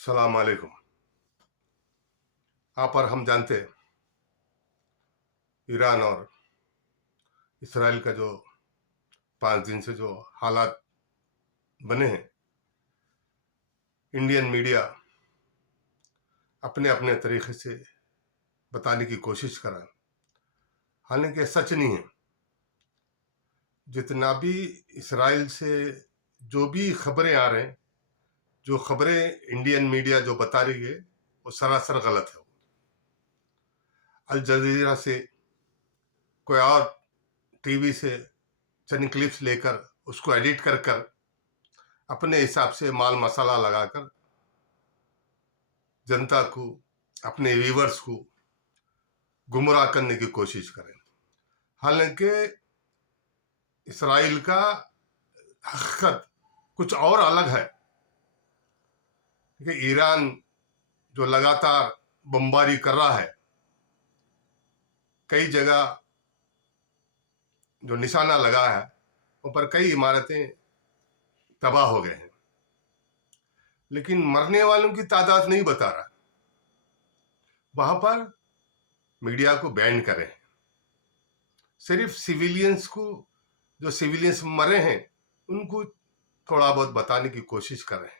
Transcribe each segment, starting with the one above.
अस्सलाम वालेकुम। आप और हम जानते हैं ईरान और इसराइल का जो 5 दिन से जो हालात बने हैं, इंडियन मीडिया अपने अपने तरीके से बताने की कोशिश कर रहा है। हालांकि सच नहीं है। जितना भी इसराइल से जो भी खबरें आ रहे हैं, जो खबरें इंडियन मीडिया जो बता रही है, वो सरासर गलत है। अल जजीरा से कोई और टीवी से चंद क्लिप्स लेकर उसको एडिट कर कर अपने हिसाब से माल मसाला लगाकर जनता को, अपने व्यूवर्स को गुमराह करने की कोशिश करें। हालांकि इसराइल का हकीकत कुछ और अलग है कि ईरान जो लगातार बमबारी कर रहा है, कई जगह जो निशाना लगा है उन पर कई इमारतें तबाह हो गए हैं, लेकिन मरने वालों की तादाद नहीं बता रहा। वहां पर मीडिया को बैन करें, सिर्फ सिविलियंस को, जो सिविलियंस मरे हैं उनको थोड़ा बहुत बताने की कोशिश कर रहे हैं।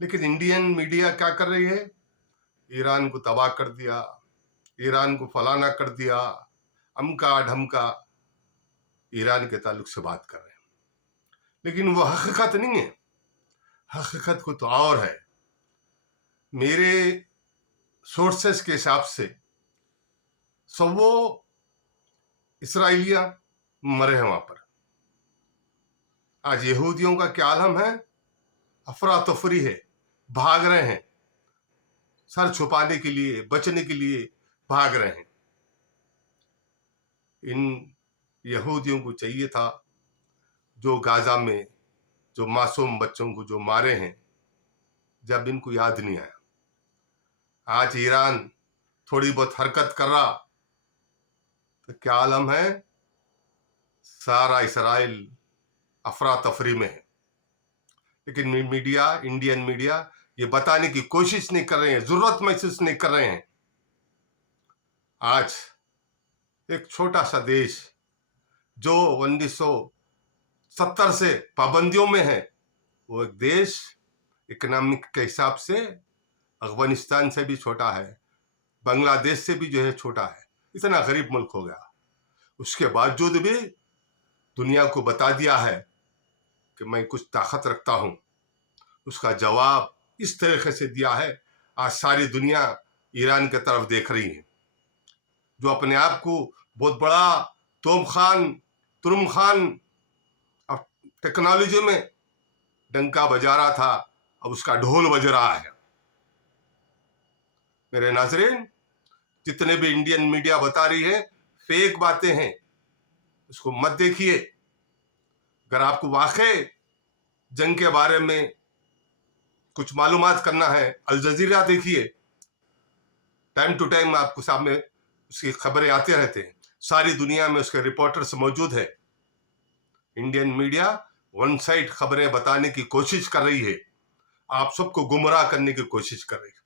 लेकिन इंडियन मीडिया क्या कर रही है? ईरान को तबाह कर दिया, ईरान को फलाना कर दिया, अमका ढमका ईरान के ताल्लुक से बात कर रहे हैं। लेकिन वो हकीकत नहीं है। हकीकत को तो और है। मेरे सोर्सेस के हिसाब से सौ इसराइलिया मरे हैं वहां पर। आज यहूदियों का क्या आलम है? अफरा तफरी है, भाग रहे हैं, सर छुपाने के लिए, बचने के लिए भाग रहे हैं। इन यहूदियों को चाहिए था जो गाजा में जो मासूम बच्चों को जो मारे हैं, जब इनको याद नहीं आया। आज ईरान थोड़ी बहुत हरकत कर रहा तो क्या आलम है? सारा इसराइल अफरा तफरी में है। लेकिन मीडिया, इंडियन मीडिया ये बताने की कोशिश नहीं कर रहे हैं, जरूरत महसूस नहीं कर रहे हैं। आज एक छोटा सा देश जो 1970 से पाबंदियों में है, वो एक देश इकोनॉमिक के हिसाब से अफगानिस्तान से भी छोटा है, बांग्लादेश से भी जो है छोटा है। इतना गरीब मुल्क हो गया। उसके बावजूद भी दुनिया को बता दिया है कि मैं कुछ ताकत रखता हूं। उसका जवाब इस तरीके से दिया है। आज सारी दुनिया ईरान की तरफ देख रही है, जो अपने आप को बहुत बड़ा तुरुम खान अब टेक्नोलॉजी में डंका बजा रहा था, अब उसका ढोल बज रहा है। मेरे नाज़रीन, जितने भी इंडियन मीडिया बता रही है फेक बातें हैं, उसको मत देखिए। अगर आपको वाकई जंग के बारे में कुछ मालूमात करना है, अल जजीरा देखिए। टाइम टू टाइम आपको सामने उसकी खबरें आते रहते हैं। सारी दुनिया में उसके रिपोर्टर्स मौजूद है। इंडियन मीडिया वन साइड खबरें बताने की कोशिश कर रही है, आप सबको गुमराह करने की कोशिश कर रही है।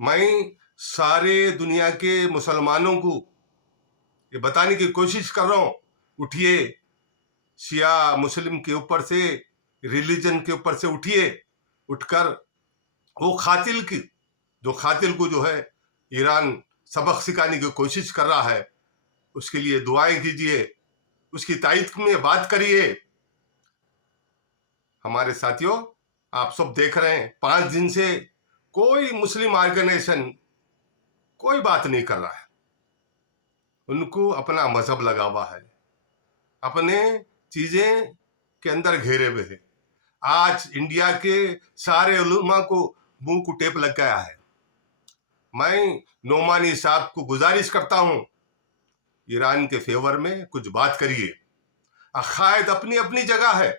मैं सारे दुनिया के मुसलमानों को ये बताने की कोशिश कर रहा हूं, उठिए, शिया मुस्लिम के ऊपर से, रिलीजन के ऊपर से उठिए, उठकर वो खातिल को जो है ईरान सबक सिखाने की कोशिश कर रहा है, उसके लिए दुआएं कीजिए, उसकी तायद में बात करिए। हमारे साथियों, आप सब देख रहे हैं 5 दिन से कोई मुस्लिम ऑर्गेनाइजेशन कोई बात नहीं कर रहा है। उनको अपना मजहब लगा हुआ है, अपने चीजें के अंदर घेरे हुए है। आज इंडिया के सारे उलमा को मुंह को टेप लग गया है। मैं नोमानी साहब को गुजारिश करता हूं, ईरान के फेवर में कुछ बात करिए। अकायद अपनी अपनी जगह है।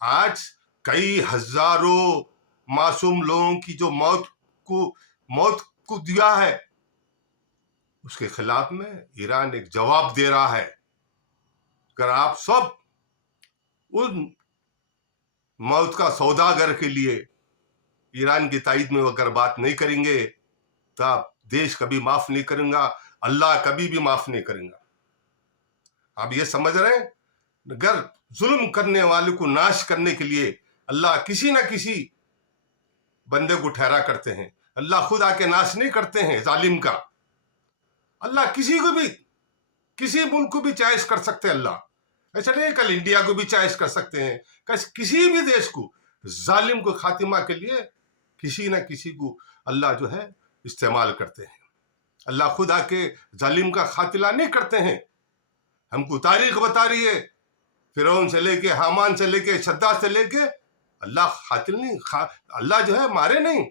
आज कई हजारों मासूम लोगों की जो मौत को दिया है, उसके खिलाफ में ईरान एक जवाब दे रहा है। अगर आप सब उन मौत का सौदागर के लिए ईरान की तायद में अगर बात नहीं करेंगे तो देश कभी माफ नहीं करेगा, अल्लाह कभी भी माफ नहीं करेगा। आप ये समझ रहे हैं, अगर जुल्म करने वाले को नाश करने के लिए अल्लाह किसी ना किसी बंदे को ठहरा करते हैं। अल्लाह खुद आके नाश नहीं करते हैं जालिम का। अल्लाह किसी को भी, किसी मुल्क को भी चॉइस कर सकते हैं। अल्लाह ऐसा नहीं, कल इंडिया को भी चॉइस कर सकते हैं, किसी भी देश को जालिम को खातिमा के लिए किसी ना किसी को अल्लाह जो है इस्तेमाल करते हैं। अल्लाह खुद आके जालिम का खातिला नहीं करते हैं। हमको तारीख बता रही है, फिरौन से लेके, हामान से लेके, शद्दाद से लेके, अल्लाह खातिल नहीं, अल्लाह जो है मारे नहीं।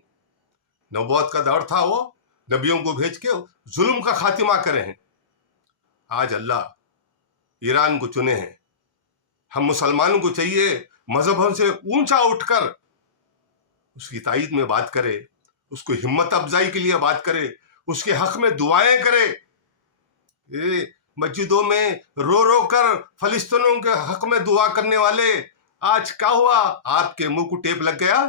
नबूवत का दौर था, वो नबियों को भेज के जुल्म का खातिमा करे हैं। आज अल्लाह ईरान को चुने हैं। हम मुसलमानों को चाहिए मजहबों से ऊंचा उठकर उसकी तायद में बात करे, उसको हिम्मत अफजाई के लिए बात करे, उसके हक में दुआएं करे। ये मस्जिदों में रो रो कर फलिस्तीनियों के हक में दुआ करने वाले, आज क्या हुआ? आपके मुंह को टेप लग गया?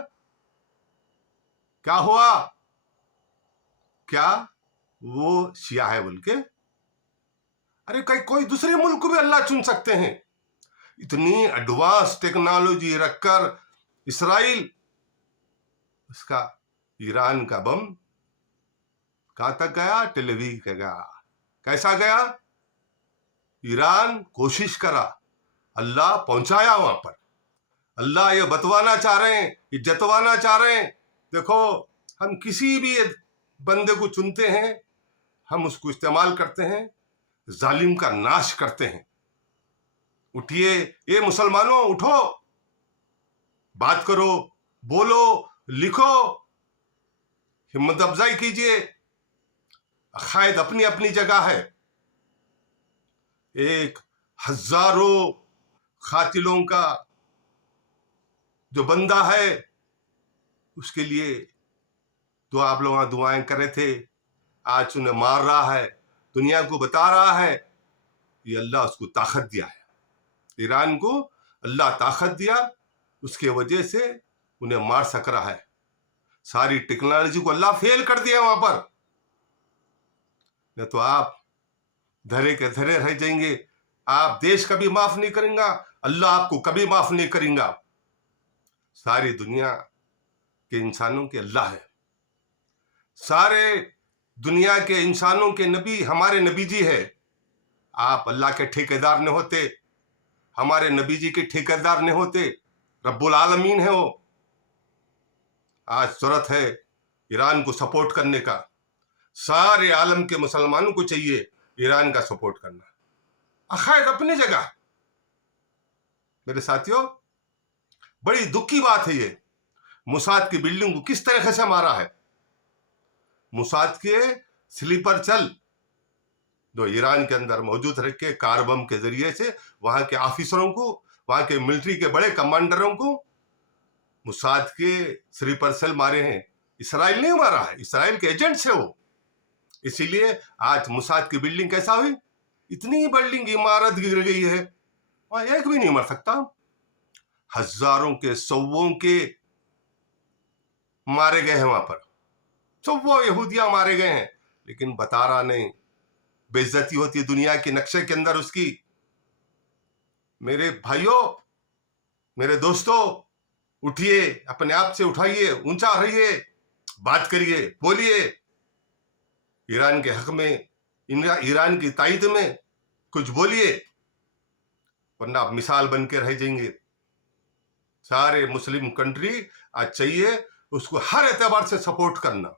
क्या हुआ? क्या वो शिया है बोल के? अरे कहीं कोई दूसरे मुल्क को भी अल्लाह चुन सकते हैं। इतनी एडवांस टेक्नोलॉजी रखकर इसराइल, उसका ईरान का बम कहां तक गया? टेल अवीव का गया। कैसा गया? ईरान कोशिश करा, अल्लाह पहुंचाया वहां पर। अल्लाह ये बतवाना चाह रहे हैं, ये जतवाना चाह रहे हैं, देखो हम किसी भी बंदे को चुनते हैं, हम उसको इस्तेमाल करते हैं, जालिम का नाश करते हैं। उठिए, ये मुसलमानों उठो, बात करो, बोलो, लिखो, हिम्मत अफजाई कीजिए। अकायद अपनी अपनी जगह है। एक हजारों खातिलों का जो बंदा है, उसके लिए तो आप लोग वहां दुआएं कर रहे थे, आज उन्हें मार रहा है, दुनिया को बता रहा है ये अल्लाह उसको ताकत दिया है। ईरान को अल्लाह ताकत दिया, उसके वजह से उन्हें मार सक रहा है। सारी टेक्नोलॉजी को अल्लाह फेल कर दिया वहां पर, नहीं तो आप धरे के धरे रह जाएंगे। आप देश कभी माफ नहीं करेंगे, अल्लाह आपको कभी माफ नहीं करेगा। सारी दुनिया के इंसानों के अल्लाह है। सारे दुनिया के इंसानों के नबी हमारे नबी जी है। आप अल्लाह के ठेकेदार नहीं होते, हमारे नबी जी के ठेकेदार नहीं होते, रब्बुल आलमीन है वो। आज जरूरत है ईरान को सपोर्ट करने का। सारे आलम के मुसलमानों को चाहिए ईरान का सपोर्ट करना। अकायद अपनी जगह। मेरे साथियों, बड़ी दुख की बात है ये, मुसाद की बिल्डिंग को किस तरह से मारा है। मुसाद के स्लीपर सेल जो ईरान के अंदर मौजूद रह के कार बम के जरिए से वहां के ऑफिसरों को, वहां के मिलिट्री के बड़े कमांडरों को मुसाद के स्लीपर सेल मारे हैं। इसराइल नहीं मारा है, इसराइल के एजेंट्स है वो। इसीलिए आज मुसाद की बिल्डिंग कैसा हुई? इतनी बिल्डिंग इमारत गिर गई है, वहां एक भी नहीं मर सकता। हजारों के, सौओं के मारे गए हैं वहां पर, सौ यहूदिया मारे गए हैं, लेकिन बता रहा नहीं। बेइज्जती होती है दुनिया के नक्शे के अंदर उसकी। मेरे भाइयों, मेरे दोस्तों, उठिए, अपने आप से उठाइए, ऊंचा रहिए, बात करिए, बोलिए। ईरान के हक में, ईरान की तायद में कुछ बोलिए, वरना आप मिसाल बन के रह जाएंगे। सारे मुस्लिम कंट्री आज चाहिए उसको हर एतबार से सपोर्ट करना।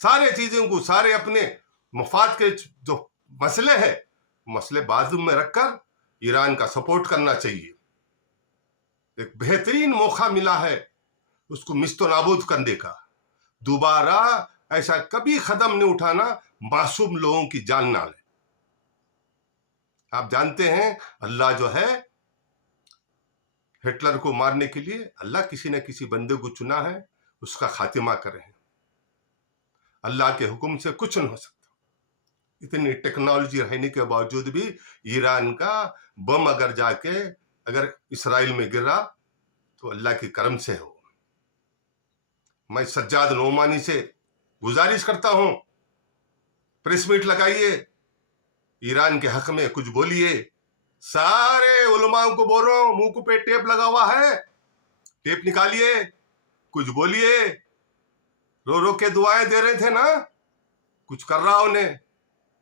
सारे चीजों को, सारे अपने मफाद के जो मसले हैं, मसले बाजू में रखकर ईरान का सपोर्ट करना चाहिए। एक बेहतरीन मौका मिला है उसको मिस्तो नाबूद करने का। दोबारा ऐसा कभी कदम नहीं उठाना मासूम लोगों की जान ना ले। आप जानते हैं अल्लाह जो है हिटलर को मारने के लिए अल्लाह किसी न किसी बंदे को चुना है, उसका खातिमा करे। अल्लाह के हुक्म से कुछ नहीं हो सकता। इतनी टेक्नोलॉजी रहने के बावजूद भी ईरान का बम अगर जाके अगर इसराइल में गिरा तो अल्लाह के करम से हो। मैं सज्जाद नोमानी से गुजारिश करता हूं, प्रेस मीट लगाइए, ईरान के हक में कुछ बोलिए। सारे उलमाओं को बोल रहा हूं, मुंह पे टेप लगा हुआ है, टेप निकालिए, कुछ बोलिए। रो रो के दुआएं दे रहे थे ना, कुछ कर रहा उन्हें,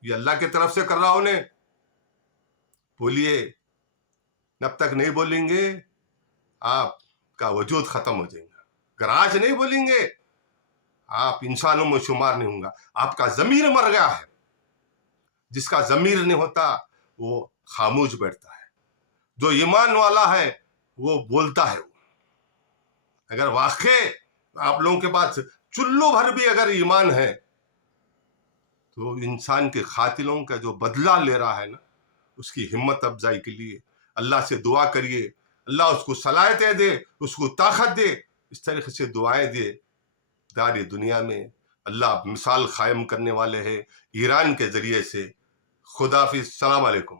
ये अल्लाह की तरफ से कर रहा उन्हें, बोलिए। जब तक नहीं बोलेंगे आपका वजूद खत्म हो जाएगा। अगर आज नहीं बोलेंगे आप इंसानों में शुमार नहीं होगा, आपका जमीर मर गया है। जिसका जमीर नहीं होता वो खामोश बैठता है, जो ईमान वाला है वो बोलता है। अगर वाकई आप लोगों के पास चुल्लू भर भी अगर ईमान है तो इंसान के खातिलों का जो बदला ले रहा है ना, उसकी हिम्मत अफजाई के लिए अल्लाह से दुआ करिए, अल्लाह उसको सलाहियतें दे, उसको ताकत दे। इस तरीके से दुआएं दे। दारी दुनिया में अल्लाह मिसाल कायम करने वाले हैं ईरान के जरिए से। खुदाफिज, सलाम अलैकुम।